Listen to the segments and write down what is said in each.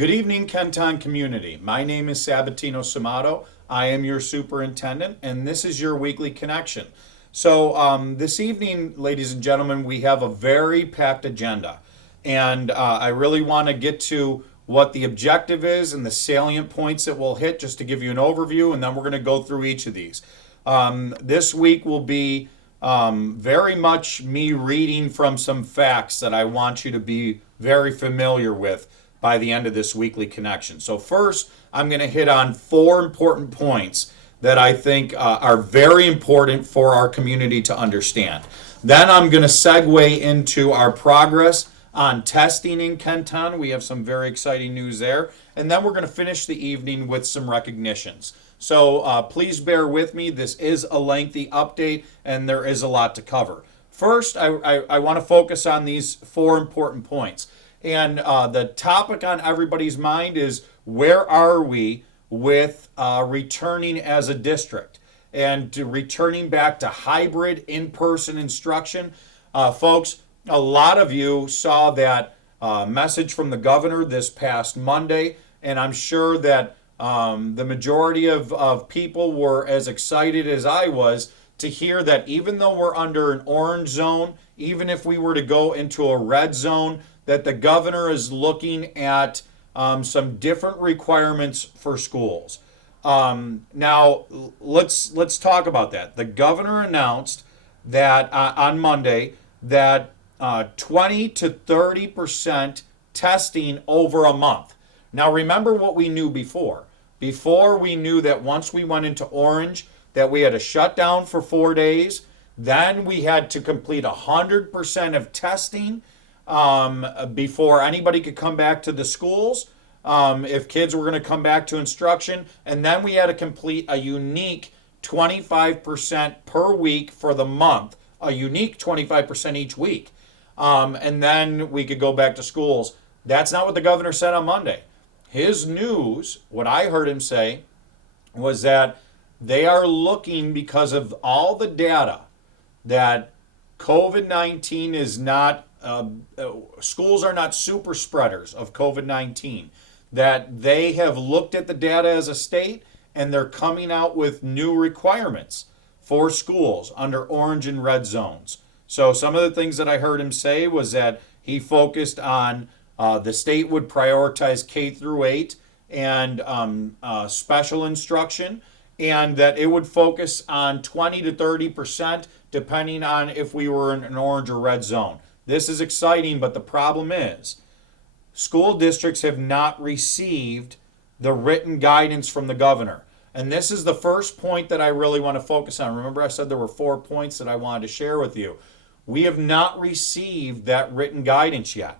Good evening, Kenton community. My name is Sabatino Samato. I am your superintendent, and this is your weekly connection. So, this evening, ladies and gentlemen, we have a very packed agenda, and I really want to get to what the objective is and the salient points that we'll hit just to give you an overview, and then we're going to go through each of these. This week will be very much me reading from some facts that I want you to be very familiar with by the end of this weekly connection. So first, I'm going to hit on four important points that I think are very important for our community to understand. Then I'm going to segue into our progress on testing in Kenton. We have some very exciting news there. And then we're going to finish the evening with some recognitions. So please bear with me. This is a lengthy update and there is a lot to cover. First, I want to focus on these four important points. And the topic on everybody's mind is where are we with returning as a district and to returning back to hybrid in-person instruction. Folks, a lot of you saw that message from the governor this past Monday, and I'm sure that the majority of people were as excited as I was to hear that even though we're under an orange zone, even if we were to go into a red zone, that the governor is looking at some different requirements for schools. Now, let's talk about that. The governor announced that on Monday that 20 to 30% testing over a month. Now, remember what we knew before. Before we knew that once we went into orange, that we had to shut down for 4 days. Then we had to complete 100% of testing before anybody could come back to the schools, if kids were going to come back to instruction. And then we had to complete a unique 25% per week for the month, a unique 25% each week. And then we could go back to schools. That's not what the governor said on Monday. His news, what I heard him say, was that they are looking, because of all the data, that COVID-19 is not schools are not super spreaders of COVID-19, that they have looked at the data as a state and they're coming out with new requirements for schools under orange and red zones. So some of the things that I heard him say was that he focused on the state would prioritize K through 8 and special instruction, and that it would focus on 20 to 30% depending on if we were in an orange or red zone. This is exciting, but the problem is school districts have not received the written guidance from the governor. And this is the first point that I really want to focus on. Remember, I said there were 4 points that I wanted to share with you. We have not received that written guidance yet.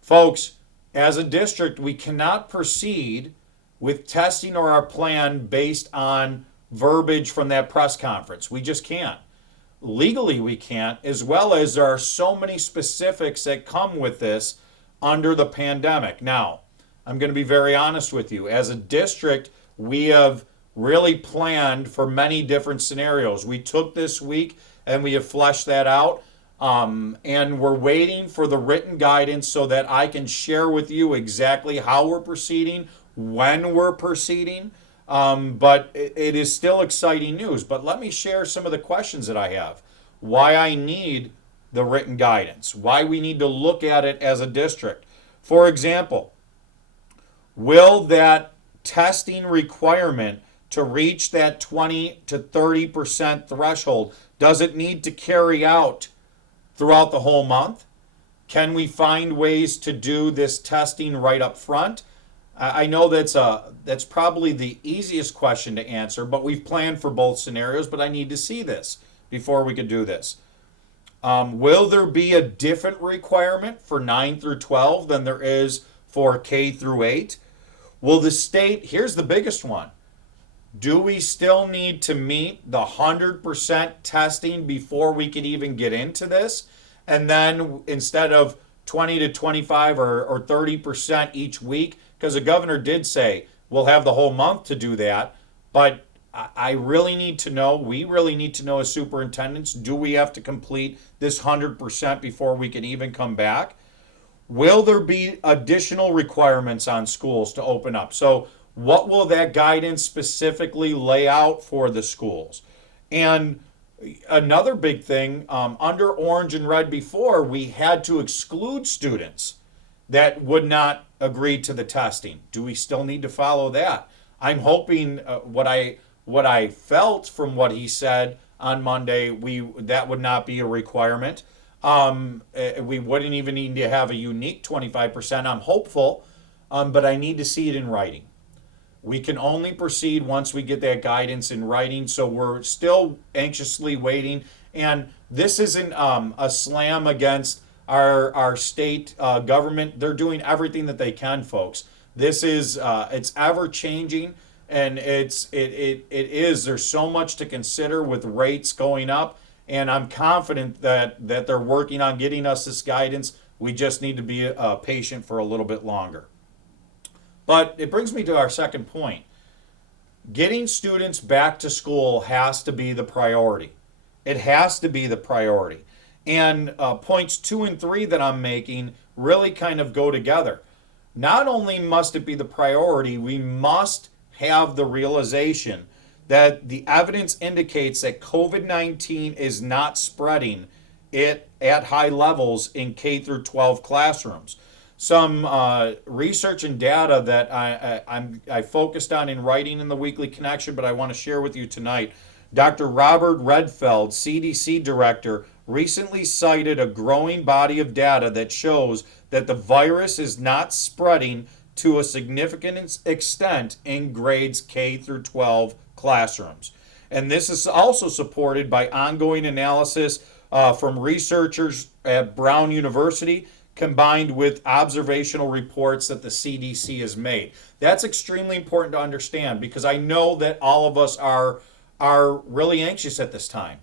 Folks, as a district, we cannot proceed with testing or our plan based on verbiage from that press conference. We just can't. Legally, we can't, as well as there are so many specifics that come with this under the pandemic. Now, I'm going to be very honest with you. As a district, we have really planned for many different scenarios. We took this week and we have fleshed that out. And we're waiting for the written guidance so that I can share with you exactly how we're proceeding, when we're proceeding. But it is still exciting news. But let me share some of the questions that I have. Why I need the written guidance. Why we need to look at it as a district. For example, will that testing requirement to reach that 20 to 30% threshold, does it need to carry out throughout the whole month? Can we find ways to do this testing right up front? I know that's probably the easiest question to answer, but we've planned for both scenarios, but I need to see this before we could do this. Will there be a different requirement for 9 through 12 than there is for K through 8? Will the state, here's the biggest one, do we still need to meet the 100% testing before we can even get into this? And then instead of 20 to 25 or 30% each week, because the governor did say we'll have the whole month to do that, but I really need to know, we really need to know as superintendents, do we have to complete this 100% before we can even come back? Will there be additional requirements on schools to open up? So, what will that guidance specifically lay out for the schools? And another big thing, under orange and red before, we had to exclude students that would not agree to the testing. Do we still need to follow that? I'm hoping what I felt from what he said on Monday, we that would not be a requirement. We wouldn't even need to have a unique 25%. I'm hopeful, but I need to see it in writing. We can only proceed once we get that guidance in writing. So we're still anxiously waiting. And this isn't a slam against our state government. They're doing everything that they can, folks. This is it's ever changing, and it is. There's so much to consider with rates going up, and I'm confident that they're working on getting us this guidance. We just need to be patient for a little bit longer. But it brings me to our second point. Getting students back to school has to be the priority. It has to be the priority. And points 2 and 3 that I'm making really kind of go together. Not only must it be the priority, we must have the realization that the evidence indicates that COVID 19 is not spreading it at high levels in K through 12 classrooms. Some research and data that I focused on in writing in the Weekly Connection, but I want to share with you tonight. Dr. Robert Redfield, CDC director, recently cited a growing body of data that shows that the virus is not spreading to a significant extent in grades K through 12 classrooms. And this is also supported by ongoing analysis from researchers at Brown University, combined with observational reports that the CDC has made. That's extremely important to understand, because I know that all of us are really anxious at this time.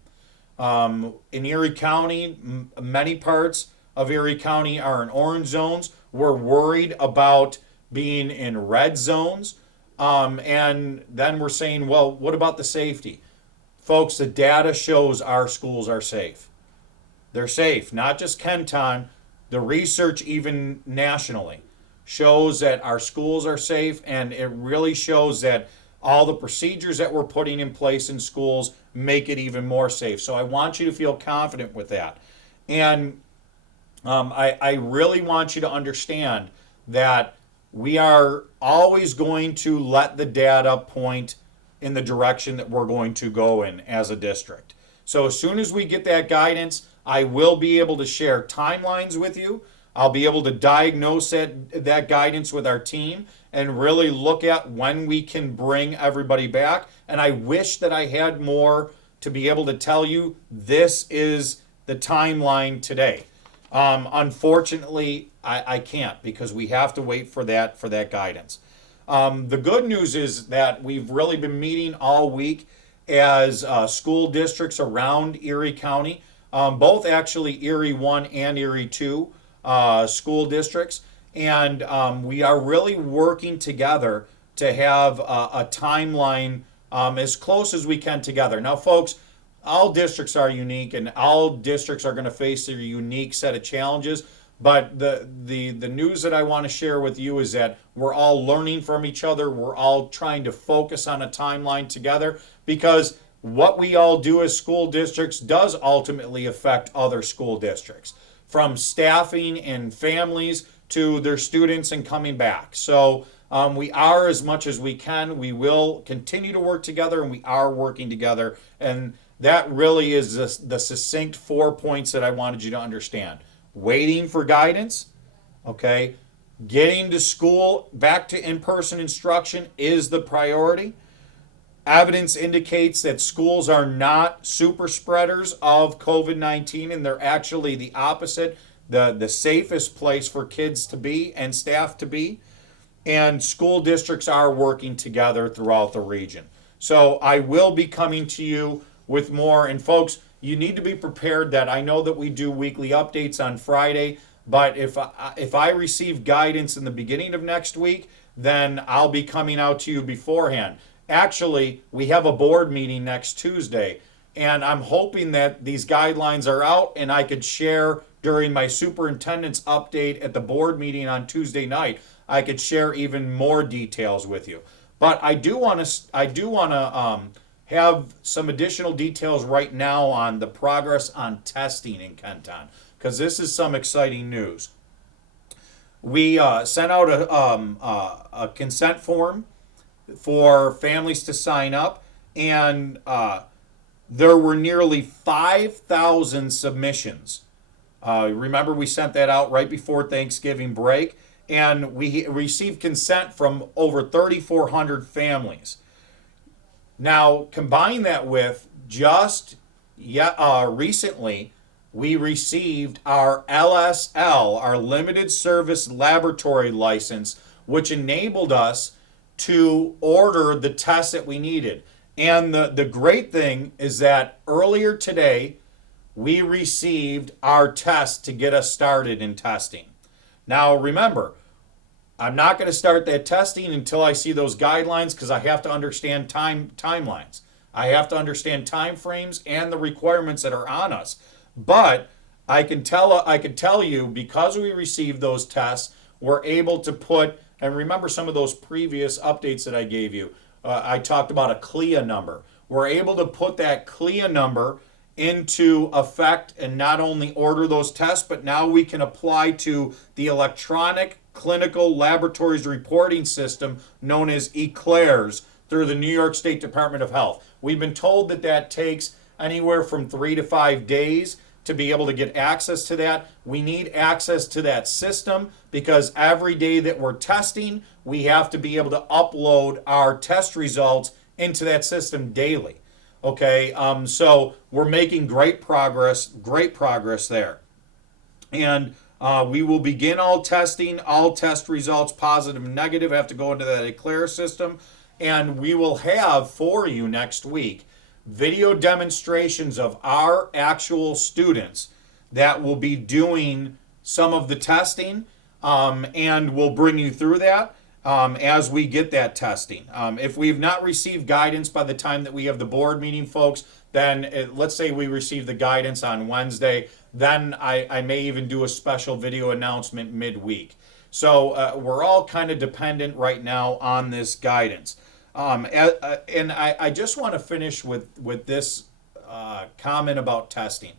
In Erie County, many parts of Erie County are in orange zones. We're worried about being in red zones. And then we're saying, well, what about the safety? Folks, the data shows our schools are safe. They're safe, not just Kenton. The research, even nationally, shows that our schools are safe, and it really shows that all the procedures that we're putting in place in schools make it even more safe. So I want you to feel confident with that. And I really want you to understand that we are always going to let the data point in the direction that we're going to go in as a district. So as soon as we get that guidance, I will be able to share timelines with you. I'll be able to diagnose that guidance with our team and really look at when we can bring everybody back. And I wish that I had more to be able to tell you this is the timeline today. Unfortunately, I can't, because we have to wait for that guidance. The good news is that we've really been meeting all week as school districts around Erie County, both actually Erie 1 and Erie 2 school districts. And we are really working together to have a timeline as close as we can together. Now, folks, all districts are unique, and all districts are going to face their unique set of challenges. But the news that I want to share with you is that we're all learning from each other. We're all trying to focus on a timeline together, because what we all do as school districts does ultimately affect other school districts, from staffing and families to their students and coming back. So we are, as much as we can, we will continue to work together, and we are working together. And that really is the succinct 4 points that I wanted you to understand. Waiting for guidance, okay? Getting to school, back to in-person instruction is the priority. Evidence indicates that schools are not super spreaders of COVID-19, and they're actually the opposite, the safest place for kids to be and staff to be. And school districts are working together throughout the region. So I will be coming to you with more. And folks, you need to be prepared that I know that we do weekly updates on Friday, but if I receive guidance in the beginning of next week, then I'll be coming out to you beforehand. Actually, we have a board meeting next Tuesday, and I'm hoping that these guidelines are out and I could share during my superintendent's update at the board meeting on Tuesday night, I could share even more details with you. But I do want to have some additional details right now on the progress on testing in Kenton, because this is some exciting news. We sent out a consent form for families to sign up, and there were nearly 5,000 submissions. Remember, we sent that out right before Thanksgiving break, and we received consent from over 3,400 families. Now, combine that with recently, we received our LSL, our Limited Service Laboratory License, which enabled us to order the tests that we needed. And the great thing is that earlier today, we received our test to get us started in testing. Now, remember, I'm not going to start that testing until I see those guidelines, because I have to understand timelines. I have to understand time frames and the requirements that are on us. But I can tell you, because we received those tests, we're able to put, and remember some of those previous updates that I gave you. I talked about a CLIA number. We're able to put that CLIA number into effect and not only order those tests, but now we can apply to the electronic clinical laboratories reporting system known as ECLAIRS through the New York State Department of Health. We've been told that that takes anywhere from 3 to 5 days to be able to get access to that. We need access to that system because every day that we're testing, we have to be able to upload our test results into that system daily. Okay, so we're making great progress there. And we will begin all testing. All test results, positive and negative, have to go into that Eclair system. And we will have for you next week video demonstrations of our actual students that will be doing some of the testing, and we'll bring you through that as we get that testing. If we've not received guidance by the time that we have the board meeting, folks, then let's say we receive the guidance on Wednesday, then I may even do a special video announcement midweek. So we're all kind of dependent right now on this guidance. And I just want to finish with this comment about testing.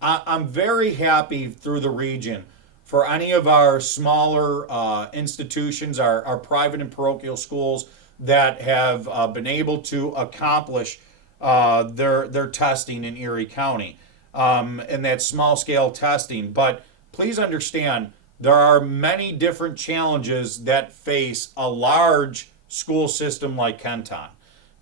I'm very happy through the region for any of our smaller institutions, our private and parochial schools that have been able to accomplish their testing in Erie County, and that small scale testing. But please understand, there are many different challenges that face a large school system like Kenton.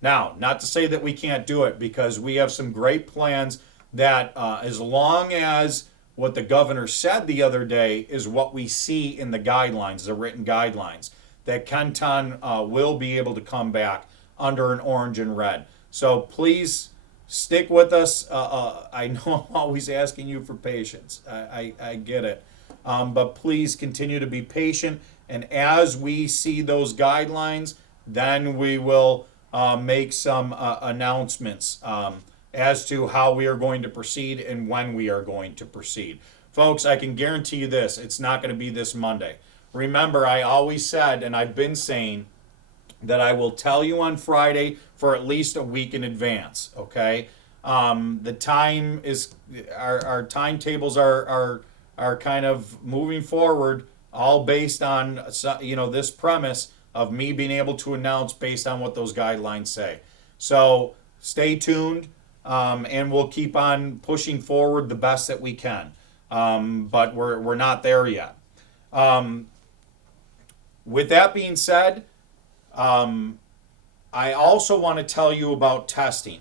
Now, not to say that we can't do it, because we have some great plans that as long as what the governor said the other day is what we see in the guidelines, the written guidelines, that Kenton will be able to come back under an orange and red. So please stick with us. I know I'm always asking you for patience. I get it. But please continue to be patient. And as we see those guidelines, then we will make some announcements as to how we are going to proceed and when we are going to proceed. Folks, I can guarantee you this, it's not going to be this Monday. Remember, I always said, and I've been saying, that I will tell you on Friday for at least a week in advance, okay? The time is, our timetables are kind of moving forward, all based on, this premise of me being able to announce based on what those guidelines say. So stay tuned, and we'll keep on pushing forward the best that we can. But we're not there yet. With that being said, I also want to tell you about testing.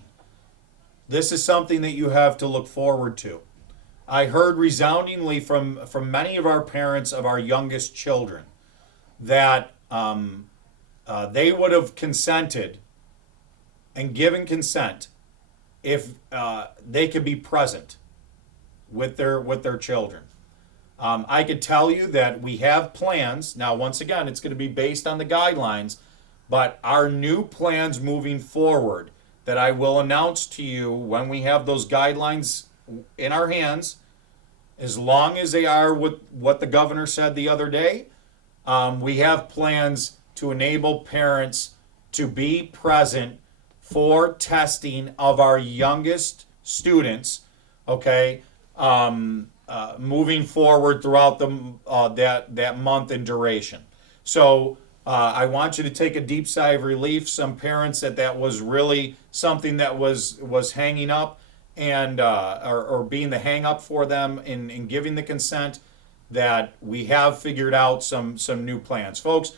This is something that you have to look forward to. I heard resoundingly from many of our parents of our youngest children that they would have consented and given consent if they could be present with their children. I could tell you that we have plans. Now, once again, it's going to be based on the guidelines, but our new plans moving forward that I will announce to you when we have those guidelines in our hands as long as they are what the governor said the other day, we have plans to enable parents to be present for testing of our youngest students, okay, moving forward throughout that month in duration. So I want you to take a deep sigh of relief. Some parents that was really something that was hanging up and or being the hang up for them in giving the consent, that we have figured out some new plans. Folks,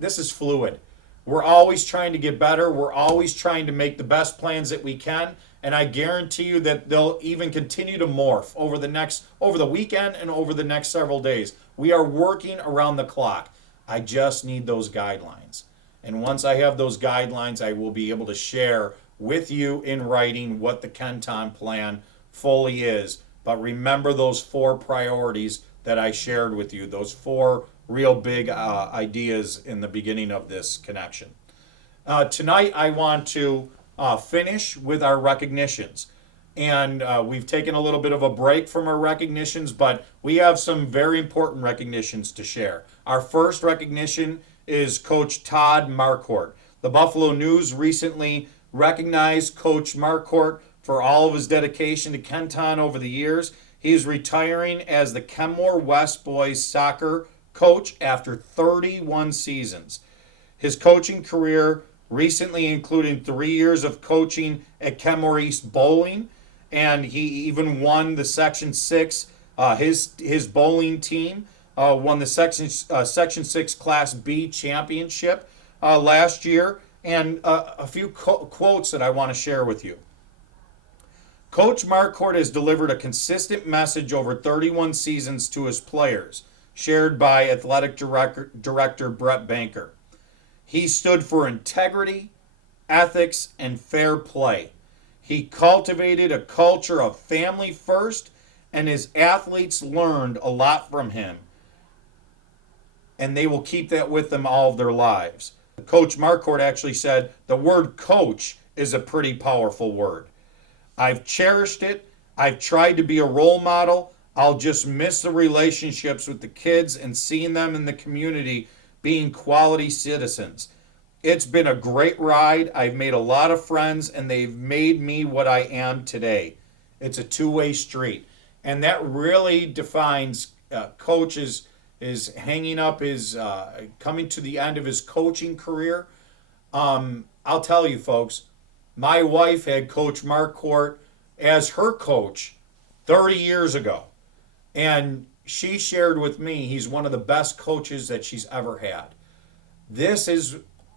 this is fluid. We're always trying to get better. We're always trying to make the best plans that we can, and I guarantee you that they'll even continue to morph over the weekend and over the next several days. We are working around the clock. I just need those guidelines. And once I have those guidelines, I will be able to share with you in writing what the Kenton plan fully is. But remember those 4 priorities that I shared with you, those 4 real big ideas in the beginning of this connection. Tonight, I want to finish with our recognitions. And we've taken a little bit of a break from our recognitions, but we have some very important recognitions to share. Our first recognition is Coach Todd Marquardt. The Buffalo News recently recognized Coach Marquardt for all of his dedication to Kenton over the years. He is retiring as the Kenmore West boys soccer coach after 31 seasons. His coaching career recently included 3 years of coaching at Kenmore East Bowling, and he even won the Section 6. His bowling team won the Section 6 Class B championship last year. And a few quotes that I want to share with you. Coach Marquardt has delivered a consistent message over 31 seasons to his players, shared by Athletic Director Brett Banker. He stood for integrity, ethics, and fair play. He cultivated a culture of family first, and his athletes learned a lot from him, and they will keep that with them all of their lives. Coach Marquardt actually said, the word coach is a pretty powerful word. I've cherished it. I've tried to be a role model. I'll just miss the relationships with the kids and seeing them in the community being quality citizens. It's been a great ride. I've made a lot of friends, and they've made me what I am today. It's a two-way street. And that really defines Coach is hanging up his, coming to the end of his coaching career. I'll tell you, folks, my wife had Coach Marquardt as her coach 30 years ago. And she shared with me he's one of the best coaches that she's ever had.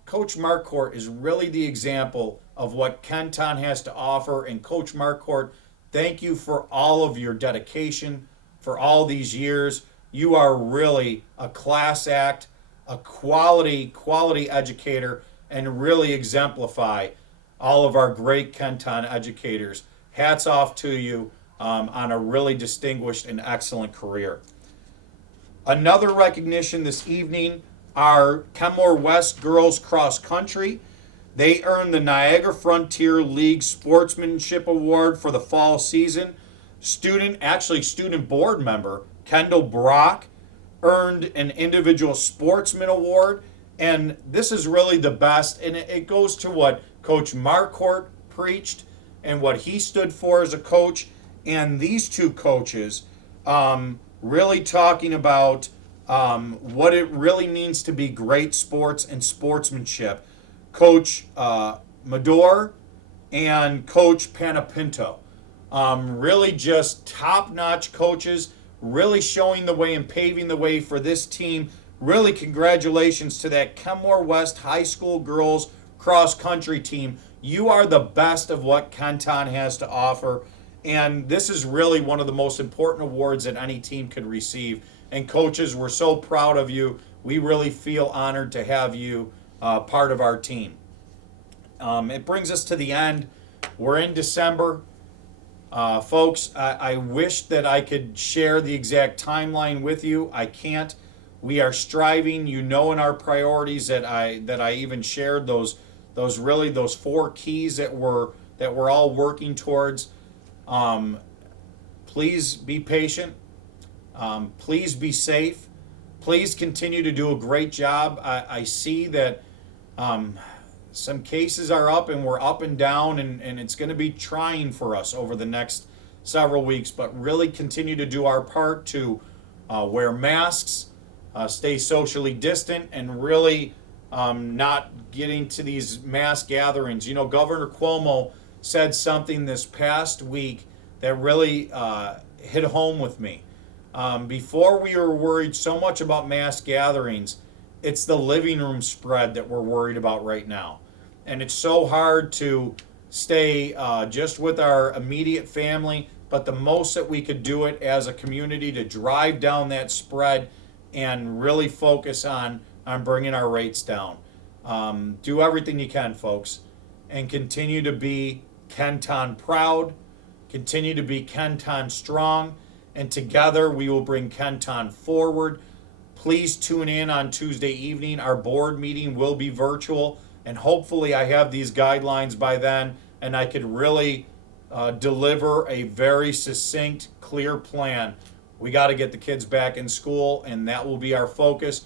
Coach Marquardt is really the example of what Kenton has to offer. And Coach Marquardt, thank you for all of your dedication for all these years. You are really a class act, a quality educator, and really exemplify all of our great Kenton educators. Hats off to you on a really distinguished and excellent career. Another recognition this evening are Kenmore West girls cross country. They earned the Niagara Frontier League Sportsmanship Award for the fall season. Student board member Kendall Brock earned an individual sportsman award. And this is really the best. And it goes to what Coach Marquardt preached and what he stood for as a coach. And these two coaches really talking about what it really means to be great sports and sportsmanship. Coach Medor and Coach Panapinto. Really just top-notch coaches, really showing the way and paving the way for this team. Really congratulations to that Kenmore West High School girls cross-country team. You are the best of what Kenton has to offer. And this is really one of the most important awards that any team could receive. And coaches, we're so proud of you. We really feel honored to have you part of our team. It brings us to the end. We're in December. Folks, I wish that I could share the exact timeline with you. I can't. We are striving, in our priorities that I even shared those 4 keys that we're all working towards. Please be patient. Please be safe. Please continue to do a great job. I see that some cases are up and we're up and down, and it's going to be trying for us over the next several weeks, but really continue to do our part to wear masks, stay socially distant, and really not getting to these mass gatherings. You know, Governor Cuomo said something this past week that really hit home with me. Before we were worried so much about mass gatherings, it's the living room spread that we're worried about right now. And it's so hard to stay just with our immediate family, but the most that we could do it as a community to drive down that spread and really focus on bringing our rates down. Do everything you can, folks, and continue to be Kenton proud, continue to be Kenton strong, and together we will bring Kenton forward. Please tune in on Tuesday evening. Our board meeting will be virtual, and hopefully I have these guidelines by then, and I could really deliver a very succinct, clear plan. We got to get the kids back in school, and that will be our focus.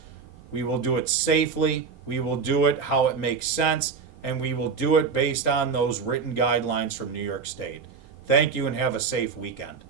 We will do it safely. We will do it how it makes sense, and we will do it based on those written guidelines from New York State. Thank you, and have a safe weekend.